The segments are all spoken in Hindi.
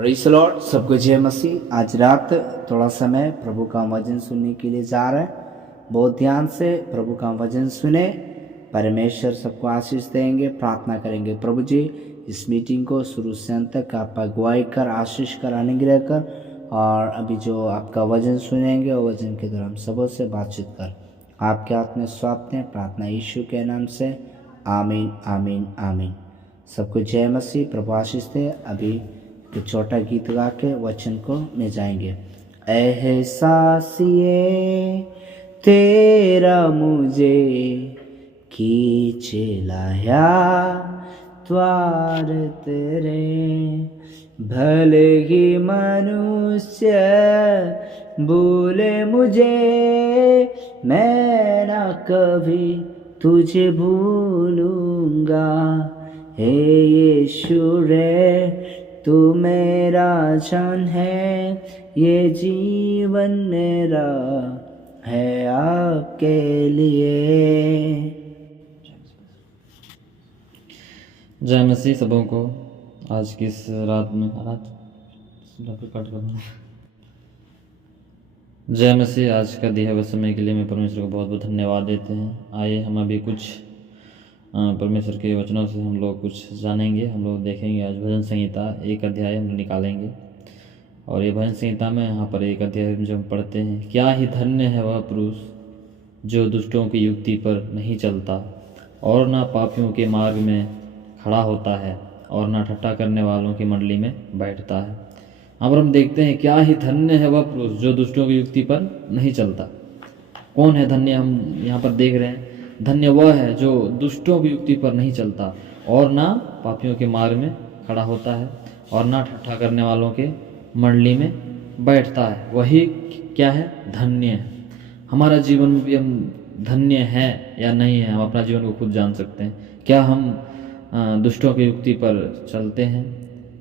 प्रेज़ द लॉर्ड, सबको जय मसीह। आज रात थोड़ा समय प्रभु का वचन सुनने के लिए जा रहे हैं। बहुत ध्यान से प्रभु का वचन सुने। परमेश्वर सबको आशीष देंगे। प्रार्थना करेंगे, प्रभु जी इस मीटिंग को शुरू से अंत तक आप अगुवाई कर, आशीष कर, अनुग्रह कर। और अभी जो आपका वचन सुनेंगे वो वचन के द्वारा हम सबों से बातचीत कर। आपके हाथ में सौंपते हैं। प्रार्थना यीशु के नाम से, आमीन आमीन आमीन। सबको जय मसीह। प्रभु आशीष दे। अभी तो छोटा गीत गा के वचन को में जाएंगे। एहसास ये तेरा मुझे खींच लाया द्वार तेरे, भले ही मनुष्य भूले मुझे, मैं ना कभी तुझे भूलूंगा। हे यीशु रे तू मेरा जान है, ये जीवन मेरा है आपके लिए। जय मसीह सबों को। आज की इस रात में जय मसीह। आज का दिया हुआ समय के लिए मैं परमेश्वर को बहुत बहुत धन्यवाद देते हैं। आइए हम अभी कुछ परमेश्वर के वचनों से हम लोग कुछ जानेंगे, हम लोग देखेंगे। आज भजन संहिता 1 अध्याय हम निकालेंगे। और ये भजन संहिता में यहाँ पर 1 अध्याय में जो हम पढ़ते हैं, क्या ही धन्य है वह पुरुष जो दुष्टों की युक्ति पर नहीं चलता और ना पापियों के मार्ग में खड़ा होता है और ना ठट्ठा करने वालों की मंडली में बैठता है। यहाँ पर हम देखते हैं, क्या ही धन्य है वह पुरुष जो दुष्टों की युक्ति पर नहीं चलता। कौन है धन्य? हम यहाँ पर देख रहे हैं, धन्य वह है जो दुष्टों की युक्ति पर नहीं चलता और ना पापियों के मार्ग में खड़ा होता है और ना ठट्ठा करने वालों के मंडली में बैठता है। वही क्या है? धन्य है। हमारा जीवन में भी हम धन्य है या नहीं है, हम अपना जीवन को खुद जान सकते हैं। क्या हम दुष्टों की युक्ति पर चलते हैं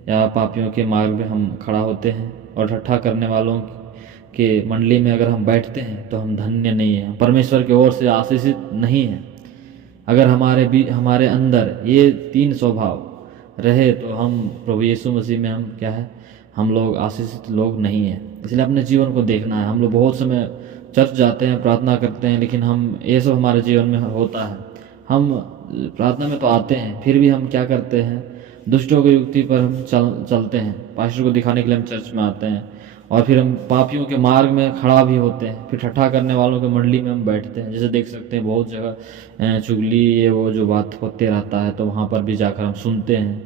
या पापियों के मार्ग में हम खड़ा होते हैं और ठट्ठा करने वालों के मंडली में अगर हम बैठते हैं तो हम धन्य नहीं हैं, परमेश्वर की ओर से आशीषित नहीं हैं। अगर हमारे अंदर ये 3 स्वभाव रहे तो हम प्रभु यीशु मसीह में हम क्या है? हम लोग आशीषित लोग नहीं हैं। इसलिए अपने जीवन को देखना है। हम लोग बहुत समय चर्च जाते हैं, प्रार्थना करते हैं, लेकिन हम ये सब हमारे जीवन में होता है। हम प्रार्थना में तो आते हैं, फिर भी हम क्या करते हैं? दुष्टों की युक्ति पर हम चलते हैं। पास्टर को दिखाने के लिए हम चर्च में आते हैं और फिर हम पापियों के मार्ग में खड़ा भी होते हैं, फिर ठट्ठा करने वालों की मंडली में हम बैठते हैं। जैसे देख सकते हैं बहुत जगह चुगली ये वो जो बात होते रहता है, तो वहाँ पर भी जाकर हम सुनते हैं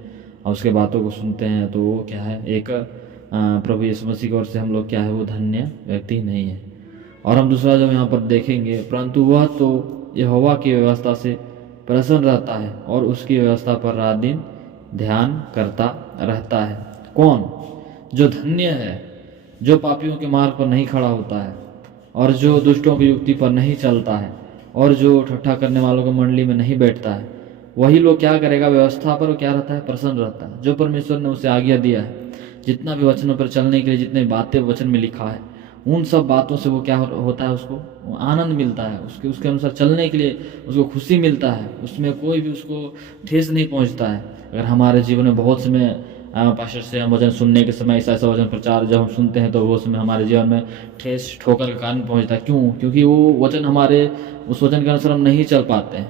और उसके बातों को सुनते हैं। तो वो क्या है? एक प्रभु यीशु मसीह की ओर से हम लोग क्या है? वो धन्य व्यक्ति नहीं है। और हम दूसरा जब यहाँ पर देखेंगे, परंतु वह तो यहोवा की व्यवस्था से प्रसन्न रहता है और उसकी व्यवस्था पर रात दिन ध्यान करता रहता है। कौन? जो धन्य है, जो पापियों के मार्ग पर नहीं खड़ा होता है और जो दुष्टों की युक्ति पर नहीं चलता है और जो ठट्ठा करने वालों की मंडली में नहीं बैठता है। वही लोग क्या करेगा? व्यवस्था पर क्या रहता है? प्रसन्न रहता है। जो परमेश्वर ने उसे आज्ञा दिया है, जितना भी वचनों पर चलने के लिए जितने बातें वचन में लिखा है, उन सब बातों से वो क्या होता है? उसको आनंद मिलता है, उसके अनुसार चलने के लिए उसको खुशी मिलता है, उसमें कोई भी उसको ठेस नहीं पहुंचता है। अगर हमारे जीवन में बहुत समय पास्टर से हम वचन सुनने के समय ऐसा वचन प्रचार जब हम सुनते हैं तो वो समय हमारे जीवन में ठेस ठोकर का कारण पहुंचता है। क्यों? क्योंकि वो वचन हमारे उस वचन के अनुसार हम नहीं चल पाते हैं।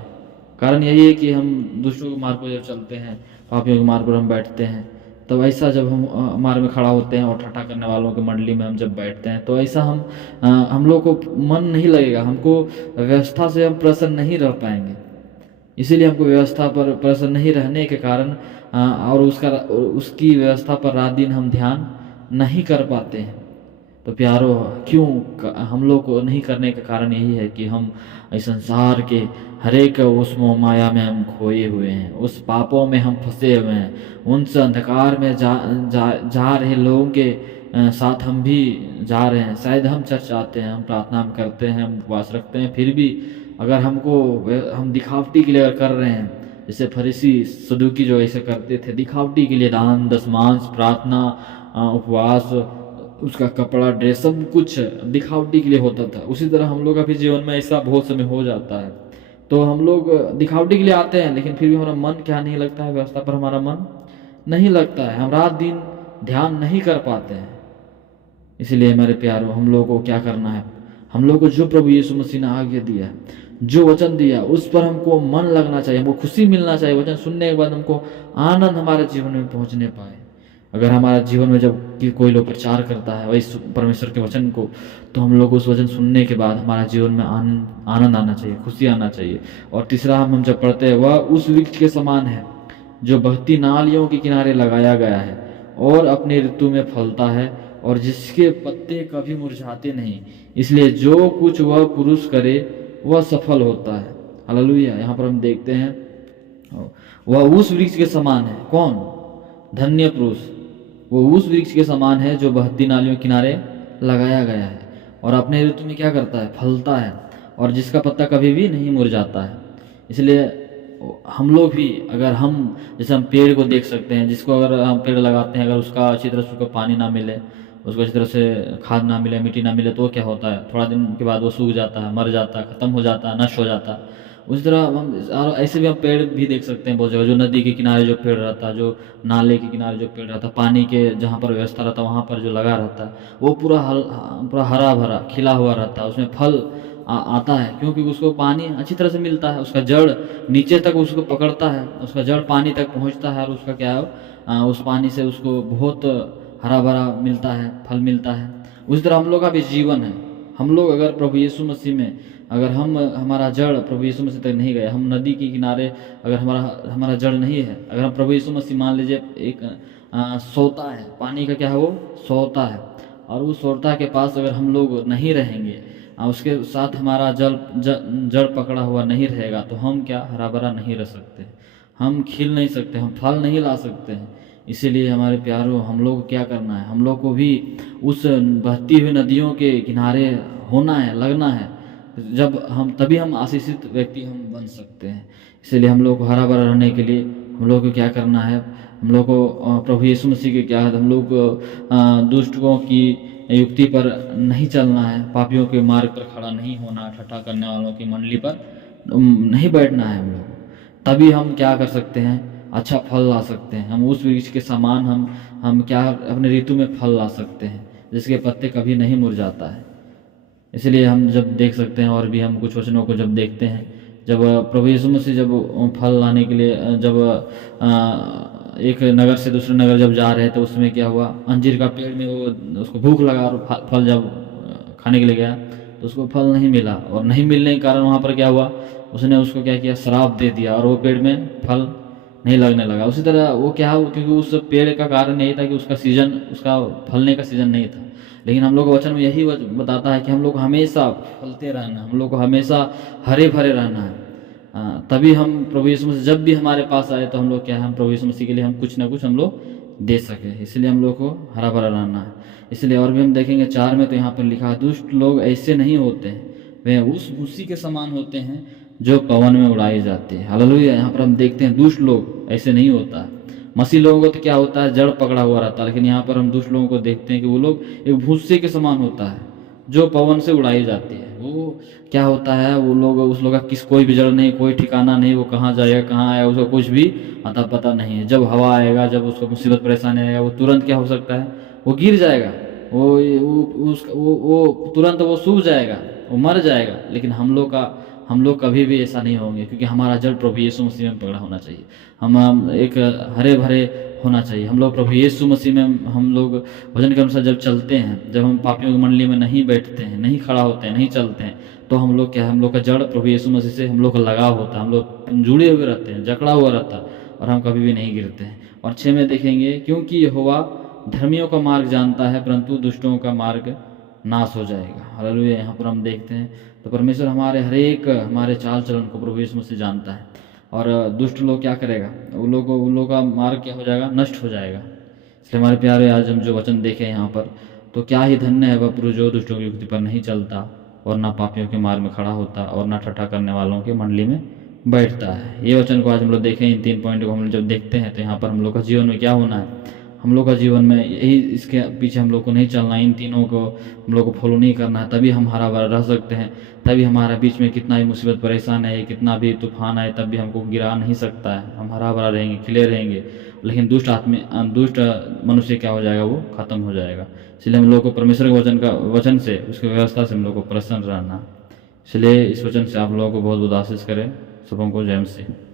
कारण यही है कि हम दुष्टों के मार्ग पर जब चलते हैं, पापियों के मार्ग पर हम बैठते हैं, तब ऐसा जब हम हमारे में खड़ा होते हैं और ठट्ठा करने वालों की मंडली में हम जब बैठते हैं, तो ऐसा हम लोग को मन नहीं लगेगा, हमको व्यवस्था से हम प्रसन्न नहीं रह पाएंगे। इसीलिए हमको व्यवस्था पर प्रसन्न नहीं रहने के कारण और उसकी व्यवस्था पर रात दिन हम ध्यान नहीं कर पाते हैं। तो प्यारो, क्यों हम लोग को नहीं करने का कारण यही है कि हम इस संसार के हरेक उस मोह माया में हम खोए हुए हैं, उस पापों में हम फंसे हुए हैं, उनसे अंधकार में जा रहे लोगों के साथ हम भी जा रहे हैं। शायद हम चर्च आते हैं, हम प्रार्थना करते हैं, हम उपवास रखते हैं, फिर भी अगर हम दिखावटी के लिए अगर कर रहे हैं, जैसे फरीसी सदूकी जो ऐसे करते थे, दिखावटी के लिए दान दशमांश, प्रार्थना, उपवास, उसका कपड़ा, ड्रेस, सब कुछ दिखावटी के लिए होता था। उसी तरह हम लोग का भी जीवन में ऐसा बहुत समय हो जाता है। तो हम लोग दिखावटी के लिए आते हैं, लेकिन फिर भी हमारा मन क्या नहीं लगता है? व्यवस्था पर हमारा मन नहीं लगता है। हम रात दिन ध्यान नहीं कर पाते हैं। इसलिए हमारे प्यारों, हम लोगों को क्या करना है, हम लोग को जो प्रभु यीशु मसीह ने आज्ञा दिया है, जो वचन दिया, उस पर हमको मन लगना चाहिए, हमको खुशी मिलना चाहिए। वचन सुनने के बाद हमको आनंद हमारे जीवन में पहुंचने पाए। अगर हमारा जीवन में जब कि कोई लोग प्रचार करता है वही परमेश्वर के वचन को, तो हम लोग उस वचन सुनने के बाद हमारा जीवन में आनंद आना चाहिए, खुशी आना चाहिए। और तीसरा हम जब पढ़ते हैं, वह उस वृक्ष के समान है जो बहती नालियों के किनारे लगाया गया है और अपनी ऋतु में फलता है और जिसके पत्ते कभी मुरझाते नहीं। इसलिए जो कुछ वह पुरुष करे वह सफल होता है। हालेलुया। यहाँ पर हम देखते हैं वह उस वृक्ष के समान है। कौन? धन्य पुरुष। वो उस वृक्ष के समान है जो बहती नालियों के किनारे लगाया गया है और अपने ऋतु में क्या करता है? फलता है और जिसका पत्ता कभी भी नहीं मुरझाता है। इसलिए हम लोग भी, अगर हम जैसे हम पेड़ को देख सकते हैं, जिसको अगर हम पेड़ लगाते हैं, अगर उसका अच्छी तरह से उसको पानी ना मिले, उसको अच्छी तरह से खाद ना मिले, मिट्टी ना मिले, तो क्या होता है? थोड़ा दिन के बाद वो सूख जाता है, मर जाता है, ख़त्म हो जाता है, नष्ट हो जाता है। उसी तरह हम ऐसे भी हम पेड़ भी देख सकते हैं बहुत जगह, जो नदी के किनारे जो पेड़ रहता है, जो नाले के किनारे जो पेड़ रहता है, पानी के जहाँ पर व्यवस्था रहता है वहाँ पर जो लगा रहता है, वो पूरा हरा भरा खिला हुआ रहता है, उसमें फल आता है, क्योंकि उसको पानी अच्छी तरह से मिलता है, उसका जड़ नीचे तक उसको पकड़ता है, उसका जड़ पानी तक पहुँचता है और उसका क्या है, उस पानी से उसको बहुत हरा भरा मिलता है, फल मिलता है। उसी तरह हम लोग का भी जीवन है। हम लोग अगर प्रभु यीशु मसीह में, अगर हमारा जड़ प्रभु यीशु मसीह तक नहीं गया, हम नदी के किनारे अगर हमारा जड़ नहीं है, अगर हम प्रभु यीशु मसीह, मान लीजिए एक सोता है, पानी का क्या है, वो सोता है, और उस सोता के पास अगर हम लोग नहीं रहेंगे, उसके साथ हमारा जड़ पकड़ा हुआ नहीं रहेगा, तो हम क्या हरा भरा नहीं रह सकते, हम खिल नहीं सकते, हम फल नहीं ला सकते हैं। इसीलिए हमारे प्यारों, हम लोग को क्या करना है? हम लोग को भी उस बहती हुई नदियों के किनारे होना है, लगना है। तभी हम आशीषित व्यक्ति हम बन सकते हैं। इसलिए हम लोग को हरा भरा रहने के लिए हम लोग को क्या करना है? हम लोग को प्रभु यीशु मसीह के क्या है, हम लोग दुष्टों की युक्ति पर नहीं चलना है, पापियों के मार्ग पर खड़ा नहीं होना, ठट्ठा करने वालों की मंडली पर नहीं बैठना है। हम लोग तभी हम क्या कर सकते हैं? अच्छा फल ला सकते हैं। हम उस वृक्ष के समान हम क्या अपने ऋतु में फल ला सकते हैं, जिसके पत्ते कभी नहीं मुरझाता है। इसलिए हम जब देख सकते हैं, और भी हम कुछ वचनों को जब देखते हैं, जब प्रभु यीशु मसीह जब फल लाने के लिए जब एक नगर से दूसरे नगर जब जा रहे थे, उसमें क्या हुआ? अंजीर का पेड़ में वो उसको भूख लगा और फल जब खाने के लिए गया तो उसको फल नहीं मिला, और नहीं मिलने के कारण वहाँ पर क्या हुआ? उसने उसको क्या किया? श्राप दे दिया और वो पेड़ में फल नहीं लगने लगा। उसी तरह वो क्या हुआ? क्योंकि उस पेड़ का कारण यही था कि उसका सीजन, उसका फलने का सीजन नहीं था। लेकिन हम लोग को वचन में यही बताता है कि हम लोग हमेशा फलते रहना, हम लोग को हमेशा हरे भरे रहना है। तभी हम प्रभु यीशु मसीह जब भी हमारे पास आए तो हम लोग क्या है? हम प्रभु यीशु मसीह के लिए हम कुछ ना कुछ हम लोग दे सके। इसलिए हम लोग को हरा भरा रहना है। इसलिए और भी हम देखेंगे 4 में, तो यहाँ पर लिखा है, दुष्ट लोग ऐसे नहीं होते हैं, वे उस भूसी के समान होते हैं जो पवन में उड़ाई जाती है। हालेलुया। यहाँ पर हम देखते हैं दुष्ट लोग ऐसे नहीं होता है। मसीह लोगों को तो क्या होता है? जड़ पकड़ा हुआ रहता है। लेकिन यहाँ पर हम दुष्ट लोगों को देखते हैं कि वो लोग एक भूसे के समान होता है जो पवन से उड़ाई जाती है। वो क्या होता है? वो लोग, उस लोग का कोई भी जड़ नहीं, कोई ठिकाना नहीं, वो कहाँ जाएगा, कहाँ आएगा, उसको कुछ भी अता पता नहीं है। जब हवा आएगा, जब उसको मुसीबत परेशानी आएगा, वो तुरंत क्या हो सकता है? वो गिर जाएगा, वो तुरंत वो सूख जाएगा, वो मर जाएगा। लेकिन हम लोग कभी भी ऐसा नहीं होंगे, क्योंकि हमारा जड़ प्रभु यीशु मसीह में पकड़ा होना चाहिए। हम एक हरे भरे होना चाहिए। हम लोग प्रभु यीशु मसीह में, हम लोग वचन के अनुसार जब चलते हैं, जब हम पापियों की मंडली में नहीं बैठते हैं, नहीं खड़ा होते हैं, नहीं चलते हैं, तो हम लोग क्या है? हम लोग का जड़ प्रभु यीशु मसीह से हम लोग का लगाव होता है, हम लोग जुड़े हुए रहते हैं, जकड़ा हुआ रहता है, और हम कभी भी नहीं गिरते हैं। और 6 में देखेंगे, क्योंकि यहोवा धर्मियों का मार्ग जानता है, परंतु दुष्टों का मार्ग नाश हो जाएगा। हालेलुया। यहाँ पर हम देखते हैं तो परमेश्वर हमारे चाल चलन को प्रभु यीशु मसीह जानता है, और दुष्ट लोग क्या करेगा? उन लोगों का मार्ग क्या हो जाएगा? नष्ट हो जाएगा। इसलिए हमारे प्यारे, आज हम जो वचन देखें यहाँ पर, तो क्या ही धन्य है वह पुरुष जो दुष्टों की युक्ति पर नहीं चलता और ना पापियों के मार्ग में खड़ा होता और ना ठट्ठा करने वालों की मंडली में बैठता है। ये वचन को आज हम लोग देखें, इन 3 पॉइंट को हम जब देखते हैं, तो यहाँ पर हम लोग का जीवन में क्या होना है? हम लोग का जीवन में यही, इसके पीछे हम लोग को नहीं चलना, इन तीनों को हम लोग को फॉलो नहीं करना है, तभी हम हरा भरा रह सकते हैं। तभी हमारे बीच में कितना भी मुसीबत परेशान है, कितना भी तूफान आए, तब भी हमको गिरा नहीं सकता है। हम हरा भरा रहेंगे, खिले रहेंगे। लेकिन दुष्ट मनुष्य क्या हो जाएगा, वो खत्म हो जाएगा। इसलिए हम लोग को परमेश्वर के वचन से, उसकी व्यवस्था से हम लोग को प्रसन्न रहना। इसलिए इस वचन से आप लोगों को बहुत बहुत आशीष करें। सबों को जय मसीह।